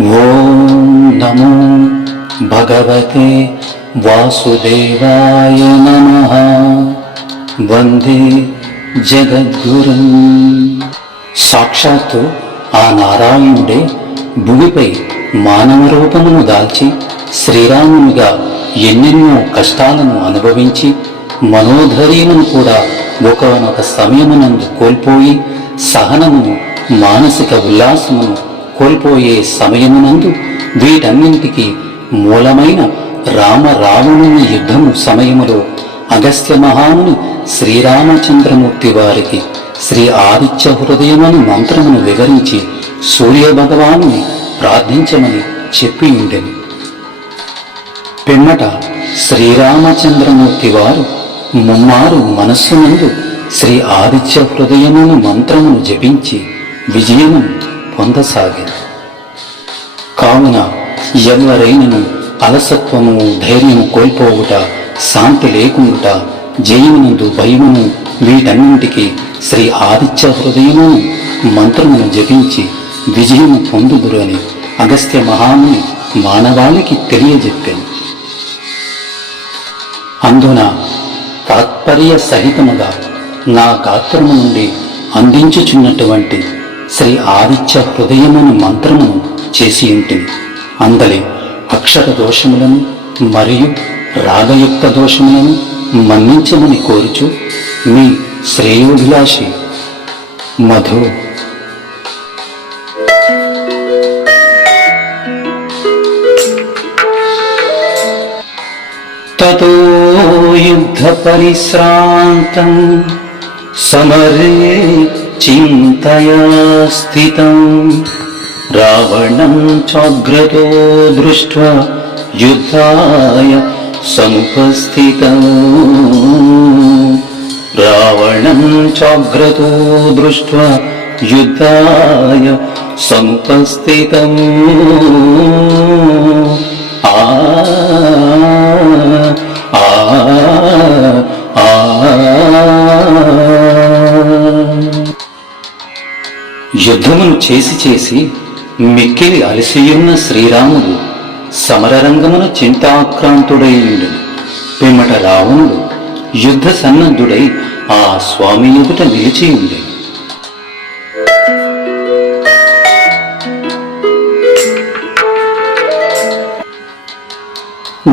ఓం నమో భగవతే వాసుదేవాయ నమః. వందే జగద్గురుం. సాక్షాత్తు ఆ నారాయణుడే భూమిపై మానవ రూపమును దాల్చి శ్రీరామునిగా ఎన్నెన్నో కష్టాలను అనుభవించి మనోధైర్యమును కూడా ఒకనొక సమయమునందు కోల్పోయి సహనమును మానసిక ఉల్లాసమును కోల్పోయే సమయమునందు వీటన్నింటికి మూలమైన రావణుని యుద్ధము సమయములో అగస్త్య మహాముని శ్రీరామచంద్రమూర్తి వారికి శ్రీ ఆదిత్య హృదయమని మంత్రమును వివరించి సూర్య భగవానుని ప్రార్థించమని చెప్పి ఉండెను. పిమ్మట శ్రీరామచంద్రమూర్తి వారు ముమ్మారు మనస్సునందు శ్రీ ఆదిత్య హృదయమును మంత్రమును జపించి విజయమును పొందసాగింది. కావున ఎవరైనను అలసత్వము ధైర్యము కోల్పోవుట, శాంతి లేకుండుట, జయమునందు భయమును వీటన్నింటికి శ్రీ ఆదిత్య హృదయమును మంత్రమును జపించి విజయము పొందుదురు అని అగస్త్య మహాముని మానవాళికి తెలియజెప్పాను. అందున తాత్పర్య సహితముగా నా గాత్రము నుండి అందించుచున్నటువంటి శ్రీ ఆదిత్య హృదయమును మంత్రమును చేసి ఉంటుంది. అందలి అక్షర దోషములను మరియు రాగయుక్త దోషములను మన్నించమని కోరుచు మీ శ్రేయోభిలాషి మధు. తతో యుద్ధ పరిశ్రాంతం సమరే చింతయా స్థితం రావణం చాగ్రతో దృష్ట్వా యుద్ధాయ సముపస్థితం. రావణం చాగ్రతో దృష్ట్వా యుద్ధాయ సముపస్థితం. యుద్ధమును చేసి చేసి మిక్కిలి అలసియున్న శ్రీరాముడు సమరరంగమున చింతాక్రాంతుడైయుండు. పిమ్మట రావణుడు యుద్ధ సన్నద్ధుడై ఆ స్వామి ఎదుట నిలిచియుండె.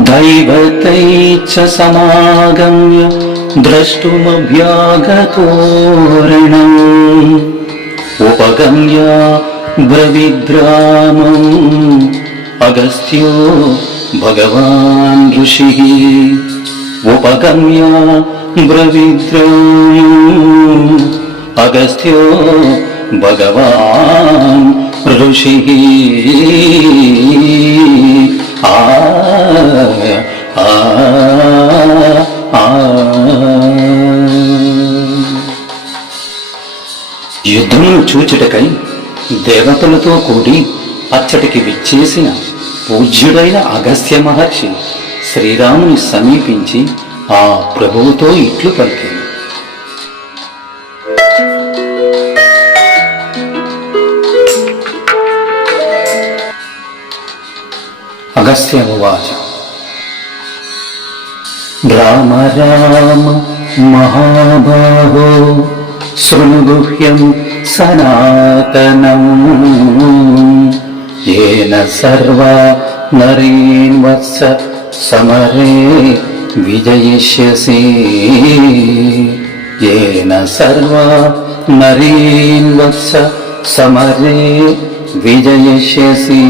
దైవతై చ సమాగమ్య ద్రష్టుమభ్యాగతోరణం ఉపగమ్య బ్రవిద్రామం అగస్త్యో భగవాన్ ఋషిః. ఉపగమ్య బ్రవిద్రామం అగస్త్యో భగవాన్ ఋషిః. యుద్ధమును చూచుటకై దేవతలతో కూడి అచ్చటికి విచ్చేసిన పూజ్యుడైన అగస్త్య మహర్షి శ్రీరాముని సమీపించి ఆ ప్రభువుతో ఇట్లు పలికింది. అగస్త్య ఉవాచ. రామ రామ మహాబాహో శృణుగుహ్యం సనాతనం ఏన సర్వా నరీన్ వత్స సమరే విజయిష్యసి. ఏన సర్వా నరీన్ వత్స సమరే విజయిష్యసి.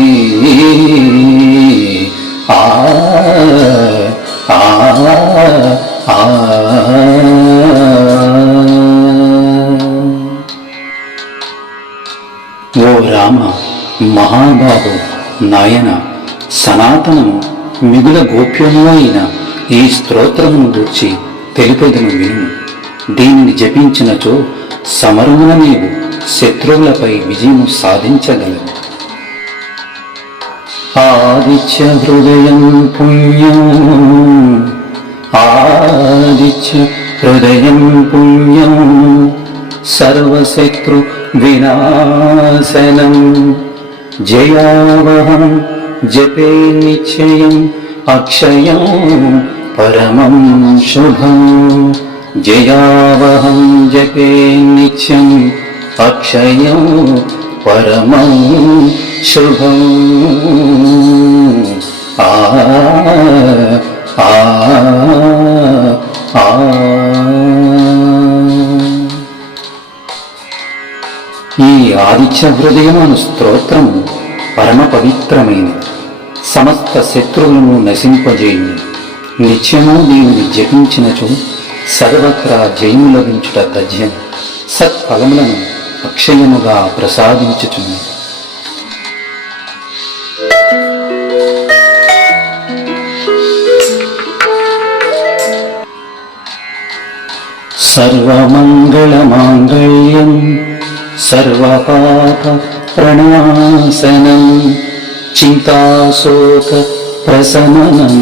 ఓ రామ మహాబాహు నాయన, సనాతనము మిగుల గోప్యము అయిన ఈ స్తోత్రమును గూర్చి తెలిపెదను విను. దీనిని జపించినచో సమరమున నీవు శత్రువులపై విజయము సాధించగలవు. ఆదిత్య హృదయం పుణ్యం ఆదిత్య హృదయం పుణ్యం సర్వశత్రు వినాశనం జయావహం జపే నిశ్చయం అక్షయం పరమం శుభం. జయావహం జపే నిత్యం అక్షయం పరమం శుభం. ఆ ఆ ఆ ఈ ఆదిత్య హృదయం అను స్తోత్రము పరమ పవిత్రమైనది. సమస్త శత్రువులను నశింపజేయును. నిత్యము దీనిని జపించినచో సర్వత్రా జయము లభించుట తథ్యం. సత్ఫలములను అక్షయముగా ప్రసాదించుచున్నది. సర్వమంగళమాంగళ్యం సర్వపాప ప్రణాశనం చింతాశోక ప్రశమనం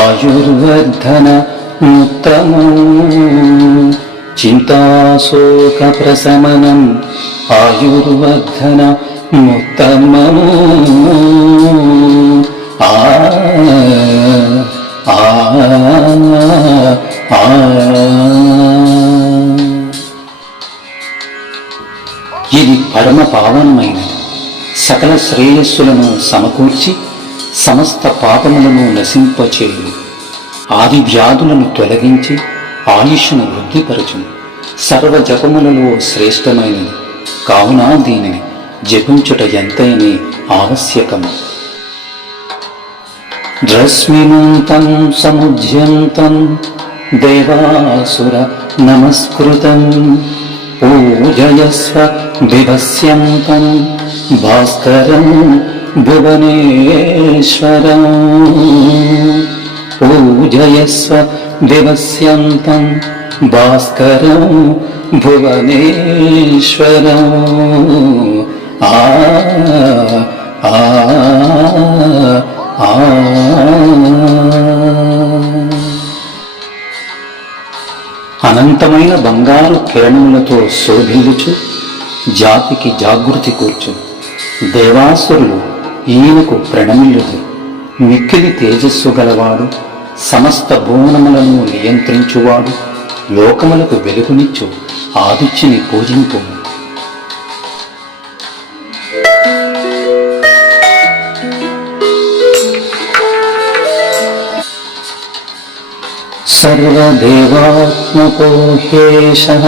ఆయుర్వర్ధన ఉత్తమం. చింతాశోక ప్రశమనం ఆయుర్వర్ధన ఉత్తమం. ఆ ఆ ఆ ఇది పరమ పావనమైనది. సకల శ్రేయస్సులను సమకూర్చి సమస్త పాపములను నశింపచేయును. ఆది వ్యాధులను తొలగించి ఆయుష్ను వృద్ధిపరచును. సర్వ జపములలో శ్రేష్టమైనది కావున దీనిని జపించుట ఎంతైనా ఆవశ్యకము. రశ్మిమంతం సముద్యంతం దేవాసుర నమస్కృతం పూజయస్వ బిభస్యంతం భాస్కరం భువనేశ్వరం. పూజయస్వ బిభస్యంతం భాస్కరం భువనేశ్వరం. ఆ ఆ ఆ అనంతమైన బంగారు కిరణములతో శోభిల్లుచు జాతికి జాగృతి కూర్చు. దేవాసురులు ఈయనకు ప్రణమిల్లుదు. మిక్కిలి తేజస్సు గలవాడు, సమస్త భువనములను నియంత్రించువాడు, లోకములకు వెలుగునిచ్చు ఆదిత్యుని పూజింపు. సర్వదేవాత్మకో హ్యేషః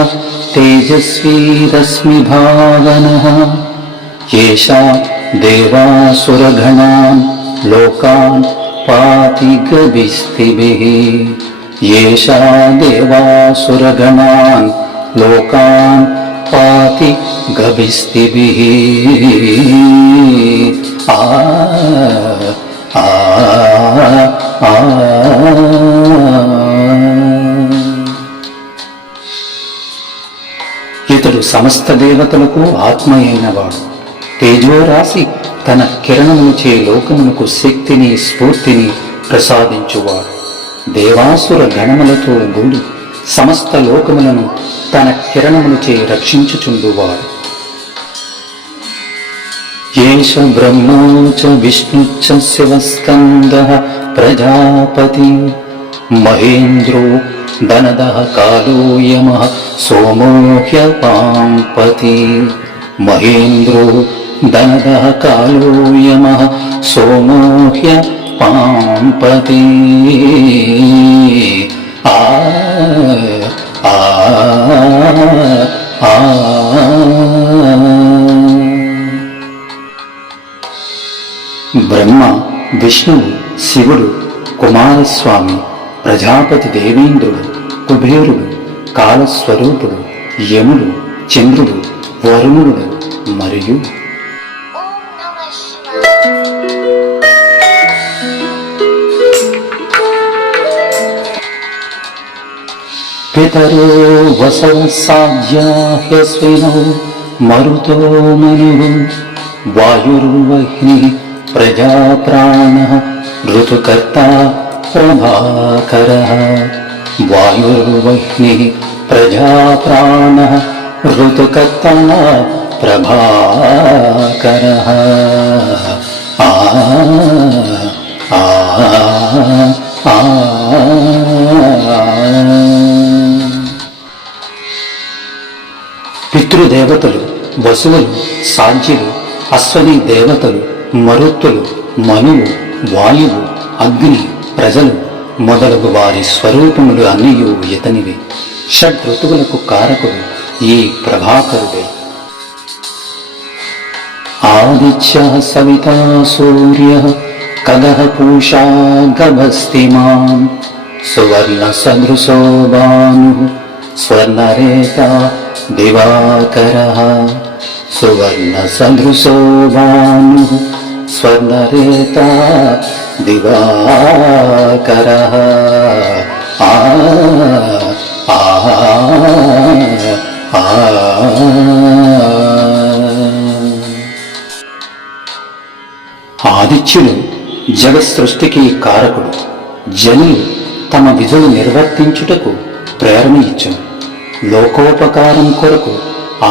తేజస్వీ రశ్మిభావనః ఏషా దేవాసురగణాన్ లోకాన్ పాతి గభిస్తిభిః. ఏషా దేవాసురగణాన్ లోకాన్ పాతి గభిస్తిభిః. ఆ ఆ ఆ ఇతడు సమస్త దేవతలకు ఆత్మ అయినవాడు. తేజోరాశి తన కిరణముచే లోకమునకు శక్తిని స్ఫూర్తిని ప్రసాదించువాడు. దేవాసుర గణములతో గూడి సమస్త లోకములను తన కిరణములచే రక్షించుచుండువాడు. ఏష బ్రహ్మా చ విష్ణుశ్చ శివస్కందః ప్రజాపతి మహేంద్రో ధనదః కాలో యమః సోమో హ్యపాంపతి. మహేంద్రో ధనదః కాలో యమః సోమో హ్యపాంపతి. ఆ ఆ ఆ బ్రహ్మ, విష్ణువు, శివుడు, కుమారస్వామి, ప్రజాపతి దేవేంద్రుడు, కుబేరుడు, కాలస్వరూపుడు, యముడు, చంద్రుడు, వరుణుడు మరియు పితరో వసవ సాధ్యాహ్యస్వినో మరుతో మనుః వాయుర్వహ్నిః ప్రజాప్రాణః ఋతుకర్తా ప్రభాకరః. వాయుర్వహ్నిః ప్రజాప్రాణః ఋతుకర్తా ప్రభాకరః. ఆ ఆ ఆ పితృదేవతలు వసువులు, సాధ్యులు, అశ్వని దేవతలు, మరుత్తులు, మనువు, వాయువు, అగ్ని, ప్రజలు మొదలగు వారి స్వరూపములు అన్నియు ఇతనివే. షడ్ఋతువులకు కారకుడు ఈ ప్రభాకరుడే. ఆదిత్యః సవితా సూర్యః ఖగః పూషా గభస్తిమాన్ సువర్ణ సదృశో భానుః స్వర్ణరేఖా దివాకరః. సువర్ణ సదృశో భానుః స్వర్ణరేఖా దివాకరః. ఆ ఆ ఆ ఆదిత్యుడు జగత్ సృష్టికి కారకుడు. జనులు తమ విధులు నిర్వర్తించుటకు ప్రేరణ ఇచ్చును. లోకోపకారం కొరకు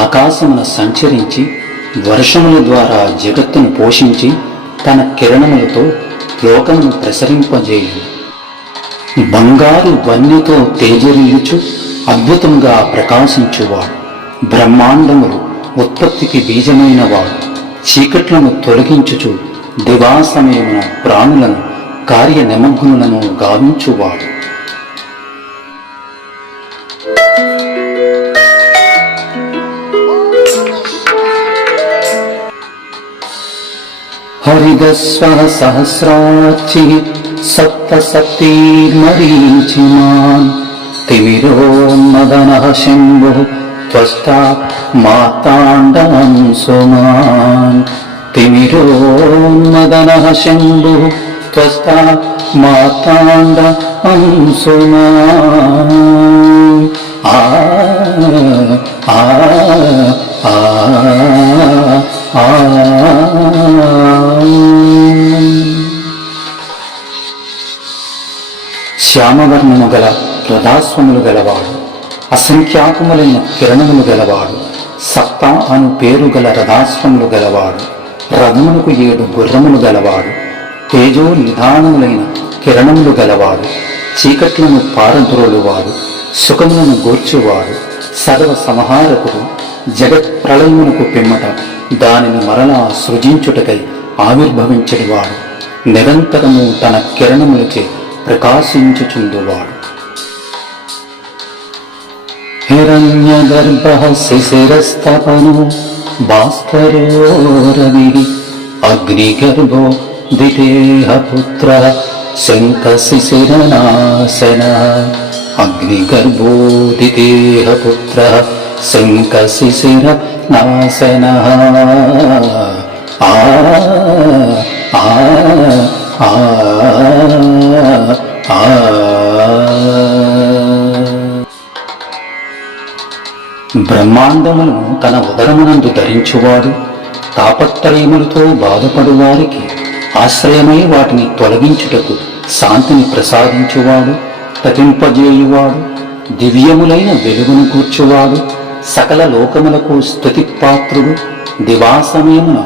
ఆకాశమున సంచరించి వర్షముల ద్వారా జగత్తును పోషించి తన కిరణములతో లోకమును ప్రసరింపజేయును. బంగారు వన్నెతో తేజరిల్లుచు అద్భుతంగా ప్రకాశించువాడు. బ్రహ్మాండములు ఉత్పత్తికి బీజమైన వాడు. చీకట్లను తొలగించుచు దివాసమయమున ప్రాణులను కార్య నిమగ్నులను గావించువాడు. హరిదస్వ సహస్రాచి సప్త సప్తీర్మరీచిమాన్ తిమిరోన్మదనః శంభు త్వష్టా మార్తాండనం సుమాన్. తిమిరోన్మదనః శంభు త్వష్టా మార్తాండనం సుమాన్. ఆ ఆ ఆ ఆ శ్యామవర్ణము గల రథాస్వములు గలవాడు. అసంఖ్యాకములైన కిరణములు గలవాడు. సప్త అను పేరు గల రథాస్వములు గలవాడు. రథములకు 7 గుర్రములు గలవాడు. తేజో నిధానములైన కిరణములు గలవాడు. చీకట్లను పారద్రోలువాడు. సుఖములను గూర్చువాడు. సర్వ సంహారకుడు. జగత్ ప్రళయమునకు పిమ్మట దానిని మరలా సృజించుటకై ఆవిర్భవించడివాడు. నిరంతరము తన కిరణములచే ప్రకాశించుచుందువాడు. హిరణ్యగర్భః శిశిరస్తపనో భాస్కరో రవిః అగ్నిగర్భో ద్వితేహ పుత్రః శంఖశిశిరనాశనః. అగ్నిగర్భో ద్వితేహ పుత్రః శంఖశిశిరనాశనః. ఆ ఆ ఆ ఆ బ్రహ్మాండములను తన ఉదరమునందు ధరించువాడు. తాపత్రయములతో బాధపడు వారికి ఆశ్రయమై వాటిని తొలగించుటకు శాంతిని ప్రసాదించువాడు. తపింపజేయువాడు. దివ్యములైన వెలుగును కూర్చువాడు. సకల లోకములకు స్తుతిపాత్రుడు. దివాసమయమున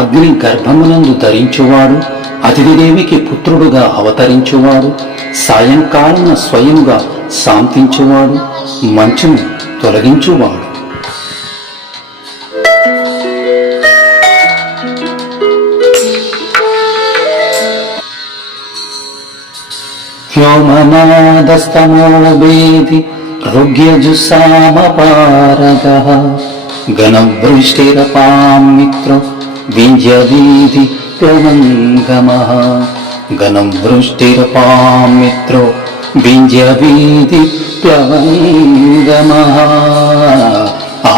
అగ్ని గర్భమునందు ధరించువాడు. అతిథిదేవికి పుత్రుడుగా అవతరించువాడు. సాయంకాలమున స్వయముగా శాంతించువాడు. మంచును తొలగించువాడు. వ్యోమనాదస్తమోభేది రుగ్యజుసామపారగః ఘనవృష్టిరపాం మిత్రో వింధ్యవీధి ప్లవంగమః. ఘనం వృష్టిరపాం మిత్రో వింధ్యవీధి ప్లవంగమః. ఆ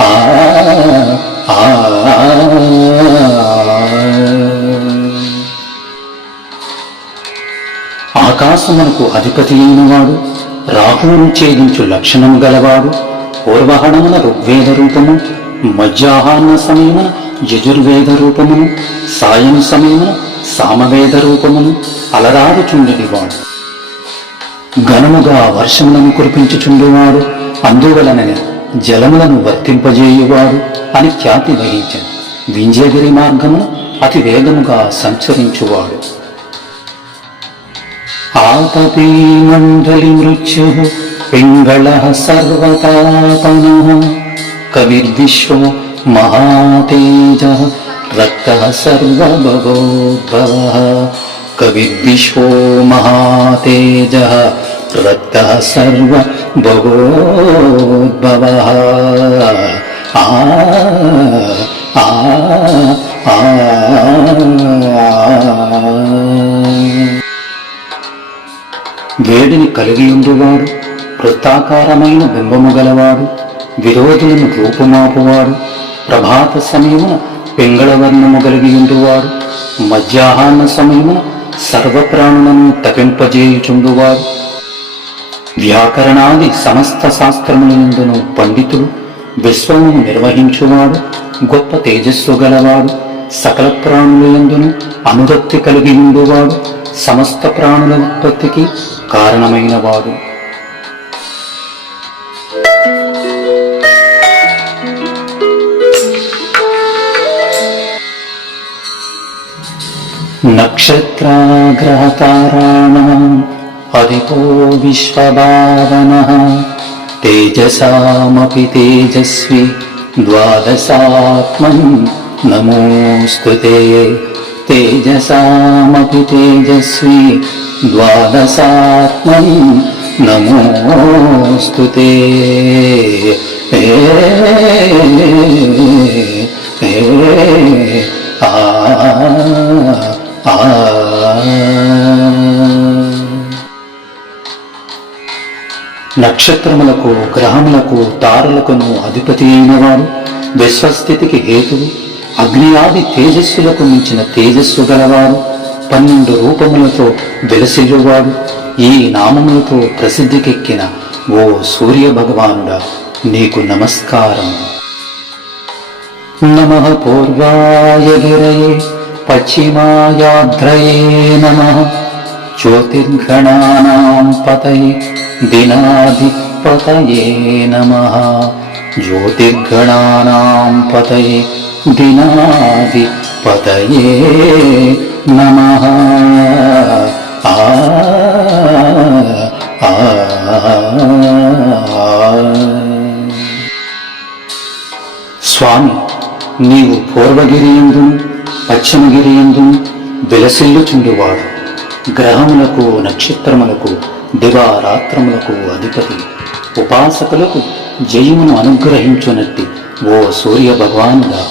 ఆ ఆ ఆకాశమునకు అధిపతి అయినవాడు. రాహువును ఛేదించు లక్షణము గలవాడు. పూర్వహణమున ఋగ్వేద రూపము, మధ్యాహ్న సమయమున యజుర్వేద రూపమును, సాయం సమయమున సామవేద రూపమును అలరాడుచుండెడివాడు. ఘనముగా వర్షములను కురిపించుచుండువాడు. అందువలన జలములను వర్తింపజేయువాడు అని ఖ్యాతి వహించను. వింధ్యగిరి మార్గమును అతి వేగముగా సంచరించువాడు. ఆతపీ మండలి మృత్యు పింగళ సర్వతాపన కవిర్విశ్వ మహాతేజ రక్త సర్వభగోద్భవ కవిర్విశ్వో మహాతేజ రక్త సర్వభగోద్భవ. వేడిని కలిగియుండువాడు, వృత్తాకారమైన బింబము గలవాడు, విరోధులను రూపుమాపువాడు, ప్రభాత సమయమున పింగళవర్ణము కలిగియుండువాడు, మధ్యాహ్న సమయమున సర్వప్రాణులను తపింపజేయుచుండువాడు, వ్యాకరణాది సమస్త శాస్త్రములందును పండితుడు, విశ్వమును నిర్వహించువాడు, గొప్ప తేజస్సు గలవాడు, సకల ప్రాణులందును అనురక్తి కలిగియుండువాడు, సమస్త ప్రాణుల ఉత్పత్తికి కారణమైనవాడు. నక్షత్రాగ్రహతారాణం అదితో విశ్వభావనః తేజసామపి తేజస్వి ద్వాదశాత్మన్ నమోస్తుతే. తేజసామపి తేజస్వి ద్వాదశాత్మన్ నమోస్తుతే. నక్షత్రములకు గ్రహములకు తారలకును అధిపతి అయినవాడు, విశ్వస్థితికి హేతువు, అగ్ని ఆది తేజస్సులకు మించిన తేజస్సు గలవాడు, 12 రూపములతో వెలసిల్లువాడు, ఈ నామములతో ప్రసిద్ధికెక్కిన ఓ సూర్య భగవానుడా నీకు నమస్కారం. నమః పూర్వాయ గిరయే పశ్చిమాయాధ్రయే నమః జ్యోతిర్గణానాం పతయే దినాధిపతయే నమః జ్యోతిర్గణానాం పతయే దినాధిపతయే నమః. స్వామి, నీవు పూర్వగిరియందును పశ్చిమగిరియందును విలసిల్లుచుండువాడు, గ్రహములకు నక్షత్రములకు దివారాత్రములకు అధిపతి, ఉపాసకులకు జయమును అనుగ్రహించునట్టి ఓ సూర్య భగవానుడా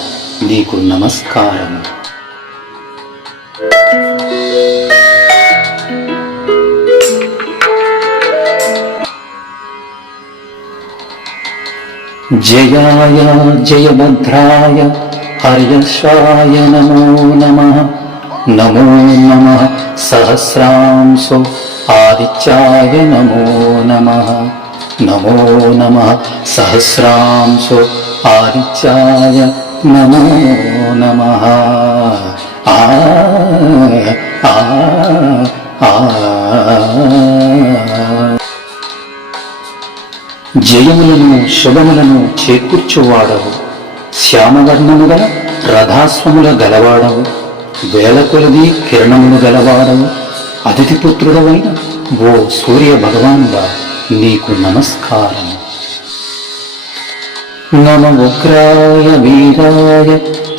నీకు నమస్కారం. జయాయ జయభద్రాయ హర్యశ్వాయ నమో నమః. నమో నమః సహస్రాంశో ఆదిత్యాయ నమో నమః. నమో నమః సహస్రాంశో ఆదిత్యాయ నమో నమః. జయములను శుభములను చేకూర్చువాడవు, శ్యామవర్ణము గల రథాశ్వముల గలవాడవు, వేల కొలది కిరణములు గలవాడవు, అతిథిపుత్రుడవైన ఓ సూర్య భగవానుడా నీకు నమస్కారం. నమ ఉగ్రాయ వీరాయ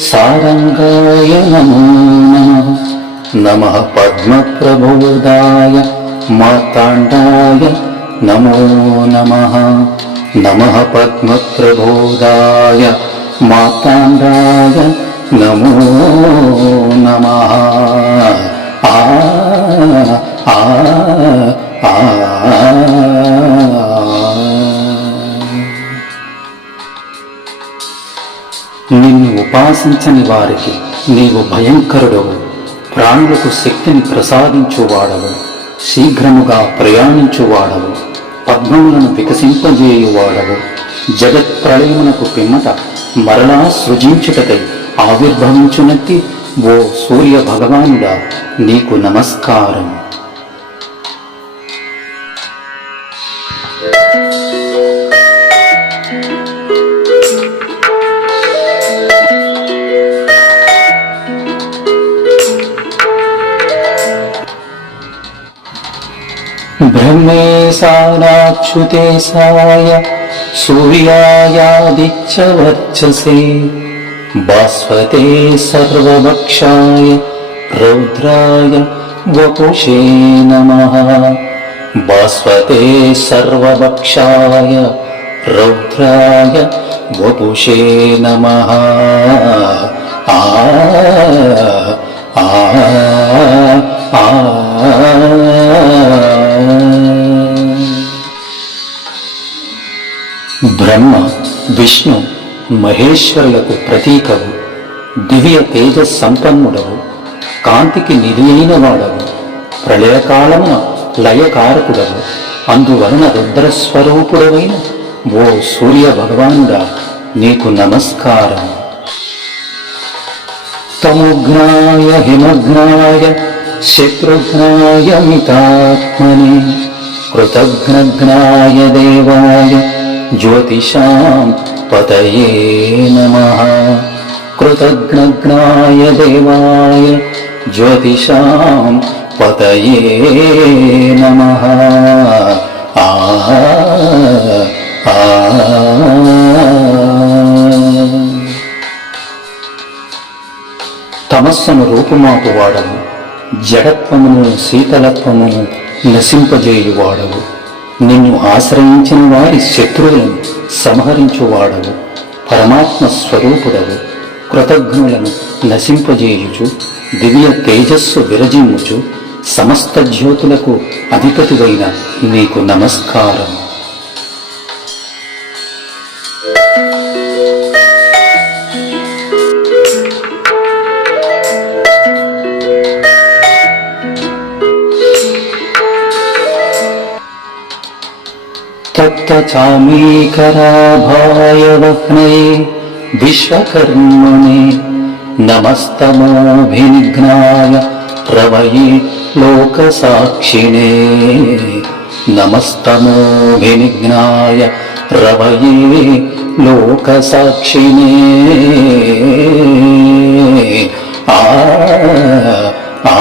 సారంగాయ నమో నమః. నమః పద్మప్రబోధాయ మార్తాండాయ నమో నమః. నమః పద్మప్రబోధాయ మార్తాండాయ నమో నమః. నిన్ను ఉపాసించని వారికి నీవు భయంకరుడవు, ప్రాణులకు శక్తిని ప్రసాదించువాడవు, శీఘ్రముగా ప్రయాణించువాడవు, పద్మములను వికసింపజేయువాడవు, జగత్ ప్రళయమునకు పిమ్మట మరలా సృజించుటకై ఆవిర్భవించునట్టి ఓ సూర్య భగవానుడా నీకు నమస్కారం. ब्रह्मेशानाच्युतेशाय सूर्यायादिच्च वर्चसे भास्वते सर्वभक्षाय रौद्राय वपुषे नमः। भास्वते सर्वभक्षाय रौद्राय वपुषे नमः। आ आ आ బ్రహ్మ విష్ణు మహేశ్వరులకు ప్రతీకవు, దివ్య తేజ సంపన్నుడవు, కాంతికి నిధి అయిన వాడవు, ప్రళయకాలమున లయకారకుడవు, అందువలన రుద్రస్వరూపుడవైన ఓ సూర్య భగవానుడా నీకు నమస్కారం. తముఘ్నాయ హిమఘ్నాయ శత్రుఘ్నాయ మితాత్మనే కృతఘ్నఘ్నాయ దేవాయ జ్యోతిషాం పతయే నమః. కృతఘ్నఘ్నాయ దేవాయ జ్యోతిషాం పతయే నమః. ఆ ఆ తమస్సును రూపుమాపువాడవు, జడత్వమును శీతలత్వమును నశింపజేయువాడవు, నిన్ను ఆశ్రయించిన వారి శత్రువులను సంహరించువాడవు, పరమాత్మ స్వరూపుడవు, కృతజ్ఞులను నశింపజేయుచు దివ్య తేజస్సు విరజిమ్ముచు సమస్త జ్యోతులకు అధిపతివైన నీకు నమస్కారం. तप्तचामीकराभाय वह्ने विश्वकर्मणे नमस्तमोभिनिघ्नाय रवये लोकसाक्षिणे. नमस्तमोभिनिघ्नाय रवये लोकसाक्षिणे. आ आ आ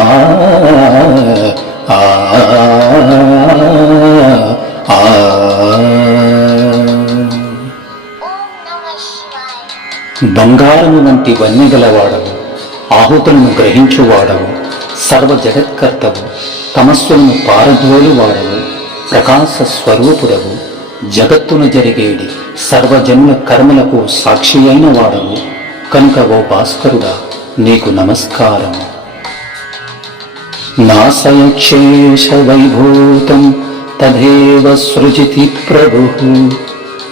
బంగారము వంటి వన్నెగలవాడవు, ఆహుతులను గ్రహించువాడవు, సర్వ జగత్కర్తవు, తమస్సులను పారద్రోలువాడవు, ప్రకాశ స్వరూపుడవు, జగత్తును జరిగేడి సర్వజనుల కర్మలకు సాక్షి అయిన వాడవు కనుక ఓ భాస్కరుడా నీకు నమస్కారం. నాశయక్షేష వైభూతం తదేవ సృజితి ప్రభుః.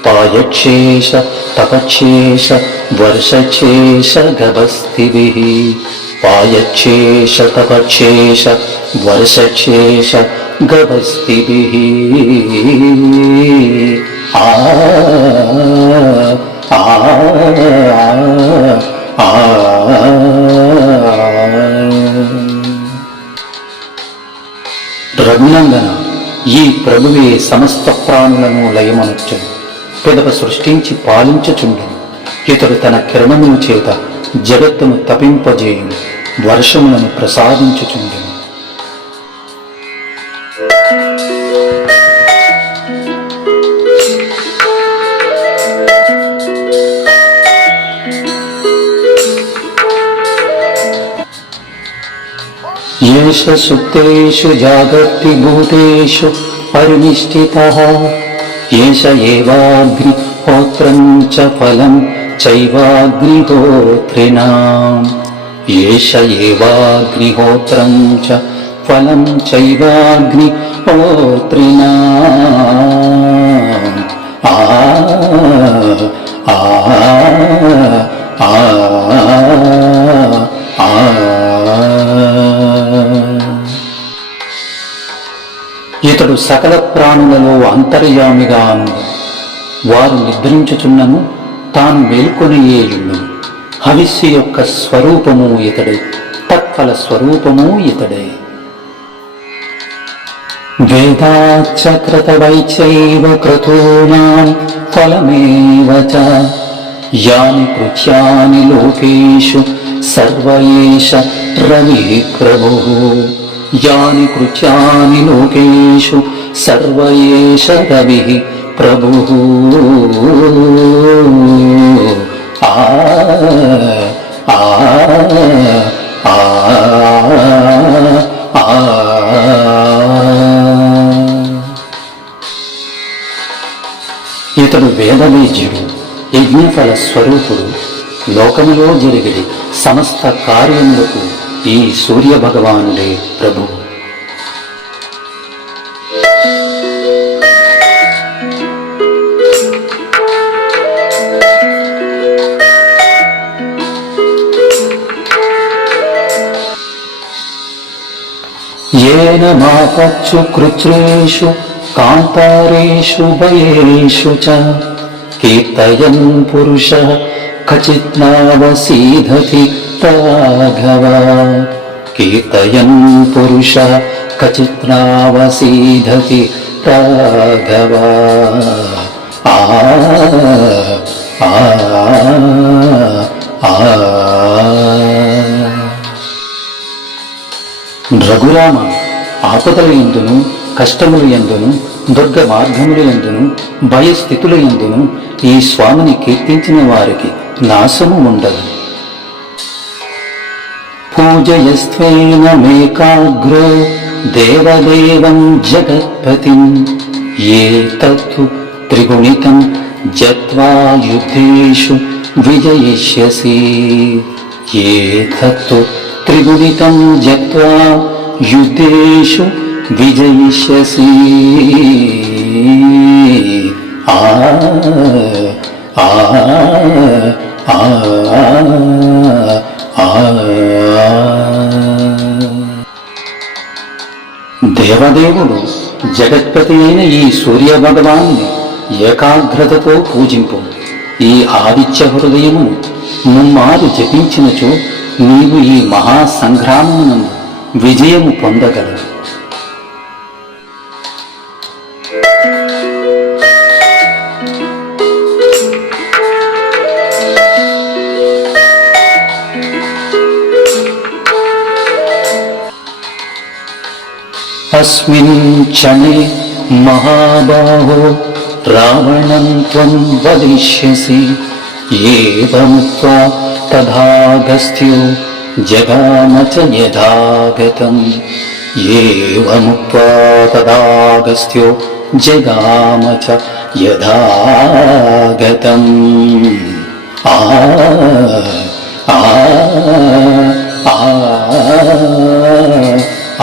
పాయక్షేష తపక్షేష వర్షక్షేష గభస్తిభిః. పాయక్షేష తపక్షేష వర్షక్షేష గభస్తిభిః. ఆ ఆ ఆ రఘునందన, ఈ ప్రభువే సమస్త ప్రాణులను లయమనొచ్చును, పిదప సృష్టించి పాలించుచుండును. ఇతడు తన కిరణముల చేత జగత్తును తపింపజేయును, వర్షములను ప్రసాదించుచుండును. येष सुप्तेषु जागर्ति भूतेषु परिनिष्ठितः. येष एवाग्निहोत्रं च फलं चैवाग्निहोत्रिणाम्. येष एवाग्निहोत्रं च फलं चैवाग्निहोत्रिणाम्. आ आ आ आ ఇతడు సకల ప్రాణులలో అంతర్యామిగా ఉండు. వారు నిద్రించుచున్నను తాను మేల్కొనియేయుండును. హవిస్సు యొక్క స్వరూపము ఇతడే, తత్ఫల స్వరూపము ఇతడే. వేదాచక్రతవైచైవ క్రతూనాం ఫలమేవ చ. యాని కృత్యాని లోకేషు సర్వ ఏష రవి ప్రభుః. యాని కృత్యాని లోకేషు సర్వ ఏష రవిః ప్రభుః. ఆ ఆ ఆ ఆ. ఇతడు వేదవేద్యుడు, యజ్ఞఫల స్వరూపుడు. లోకములో జరిగిడి సమస్త కార్యములకు ఈ సూర్య భగవానుడే ప్రభువు. येन मापच्छु कृच्छ्रेषु कान्तारेषु भयेषु च कीर्तयन् पुरुषः क्वचित् नावसीधति राघव. कीर्तयन् पुरुषः क्वचित् नावसीधति राघव. आ आ आ. రఘురామ, ఆపదల యందును కష్టముల యందును దుర్గ మార్గముల యందును భయస్థితుల యందును ఈ స్వామిని కీర్తించిన వారికి నాశము ఉండదు. పూజయస్త్వేనమేకాగ్రో దేవదేవం జగత్పతిం ఏతత్తు త్రిగుణితం జత్వా యుద్ధేషు విజయిష్యసి. ఏతత్తు త్రిగుణితం జత్వా యుద్ధేషు విజయిష్యసి. ఆ ఆ ఆ ఆ. దేవదేవుడు జగత్పతి అయిన ఈ సూర్య భగవాన్ని ఏకాగ్రతతో పూజింపు. ఈ ఆదిత్య హృదయమును ముమ్మారు జపించినచో నీవు ఈ మహాసంగ్రామమునందు విజయము పొందగలవు. అస్మిన్ క్షణే మహాబాహో రావణం త్వం వదిష్యసి. ఏవముక్త్వా తథాగస్త్యో జగామ చ యథాగతం. ఏవముక్త్వా తథాగస్త్యో జగామ చ యథాగతం. ఆ ఆ ఆ ఆ.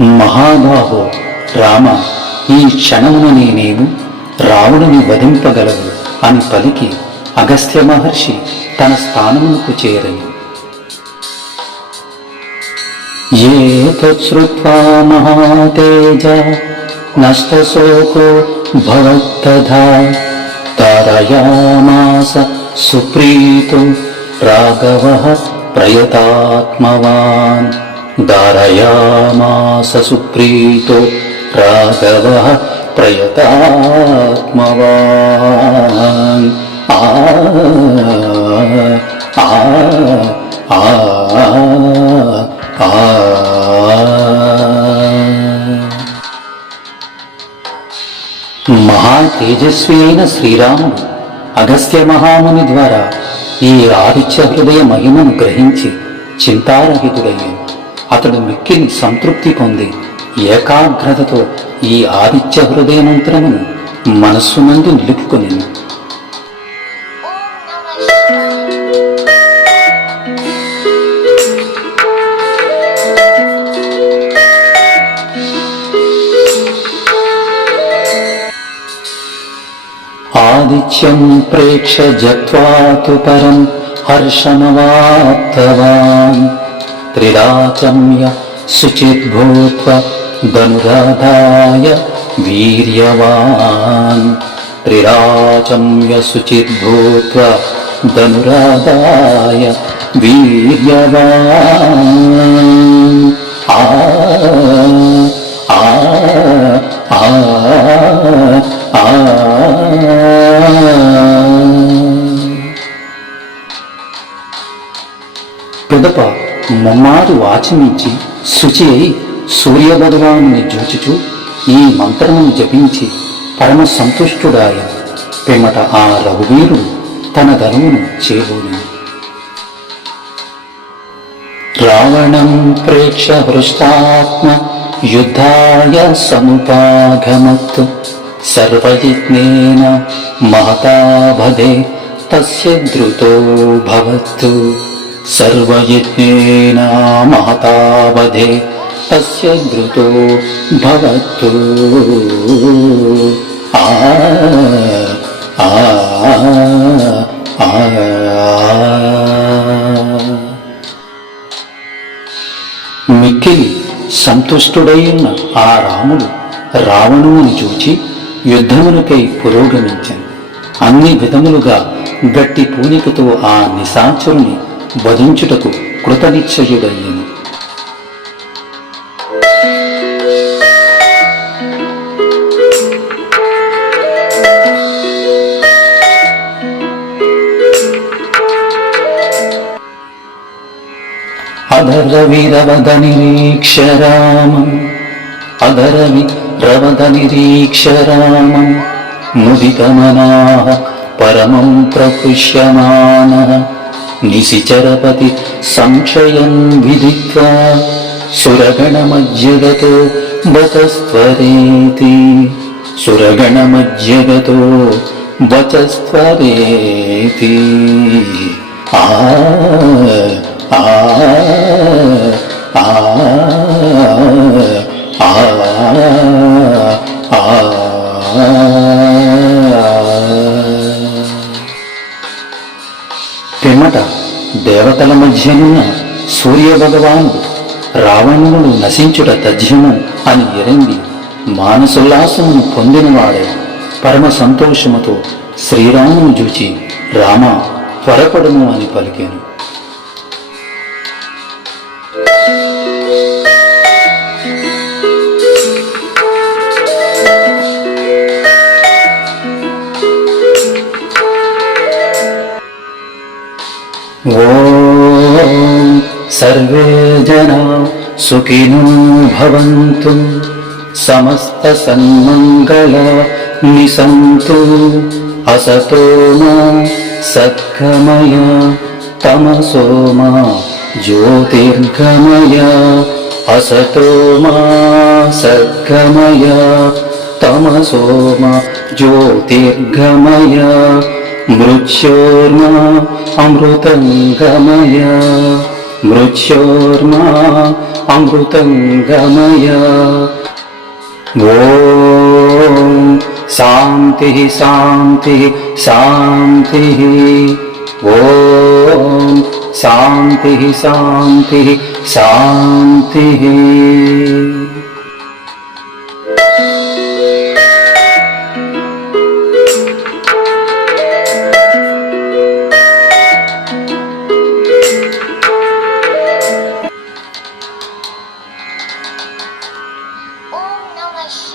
మహాబాహో రామ, ఈ క్షణముననే నేను రావణుని వధింపగలవు అని పలికి అగస్త్య మహర్షి తన స్థానమునకు చేరను. ఏతచ్ఛ్రుత్వా మహాతేజ నష్టశోకో భవత్తథా తారయామాస సుప్రీతో రాఘవః ప్రయతాత్మవాన్. దారయామాస సుప్రీతో రాఘవః ప్రయతాత్మవాన్. ఆ ఆ ఆ ఆ. మహాతేజస్వి అయిన శ్రీరాముడు అగస్త్య మహాముని ద్వారా ఈ ఆదిత్య హృదయ మహిమను గ్రహించి చింతారహితుడయ్యాడు. అతడు మిక్కిలి సంతృప్తి పొంది ఏకాగ్రతతో ఈ ఆదిత్య హృదయ మంత్రమును మనస్సు నందు నిలుపుకొని ఆదిత్యం ప్రేక్ష జత్వాతు పరం హర్షమవాప్తవాన్. త్రిరాచమ్య శుచిద్భూత్వ ధనురాధాయ వీర్యవాన్. త్రిరాచమ్య శుచిద్భూత్వ ధనురాధాయ వీర్యవాన్. ఆ ఆ ఆ ఆ. పిదప ముమ్మారు వాచమించి శుచి అయి సూర్యభగవాను జూచుచు ఈ మంత్రమును జపించి పరమ సంతుష్టుడాయ. పిమ్మట ఆ రఘువీరుడు తన ధనువును చేబూని రావణం ప్రేక్ష హృష్టాత్మ యుద్ధాయ సముపాగమత్ సర్వయజ్ఞేన మహతా భదే తస్య ద్రుతో భవతు. సర్వయజ్ఞేన మహతా భదే తస్య ద్రుతో భవతు. ఆ ఆ ఆ మిక్కిలి సంతుష్టుడైన ఆ రాముడు రావణుని చూచి యుద్ధమునకై పురోగమించెను. అన్ని విధములుగా గట్టి పూనికతో ఆ నిశాచరుని వధించుటకు కృతనిశ్చయుడయ్యను. అధరవిరవదనిరీక్షరామం అధరవిరవదనిరీక్షరామం ముదితమనాః పరమం ప్రహృష్యమానః నిశిచరపతి సంశయం విదిత్వా సురగణమజ్జగతో వచస్త్వరేతి. సురగణమజ్జగతో వచస్త్వరేతి. ఆ ఆ ఆ ఆ ఆ పిమ్మట దేవతల మధ్యనున్న సూర్యభగవానుడు రావణుడు నశించుట తథ్యము అని ఎరంగి మానసోల్లాసమును పొందినవాడై పరమ సంతోషముతో శ్రీరామును చూచి రామ త్వరపడుము అని పలికెను. ఓం సర్వే జనా సుఖినో భవంతు సమస్త సన్మంగళాని సంతు. అసతో మా సద్గమయ తమసో మా జ్యోతిర్గమయ. అసతో మా సద్గమయ తమసో మా జ్యోతిర్గమయ. మృత్యోర్మా అమృతంగమయ. మృత్యోర్మా అమృతంగమయ. ఓం శాంతి శాంతి శాంతి. ఓం శాంతి శాంతి శాంతి.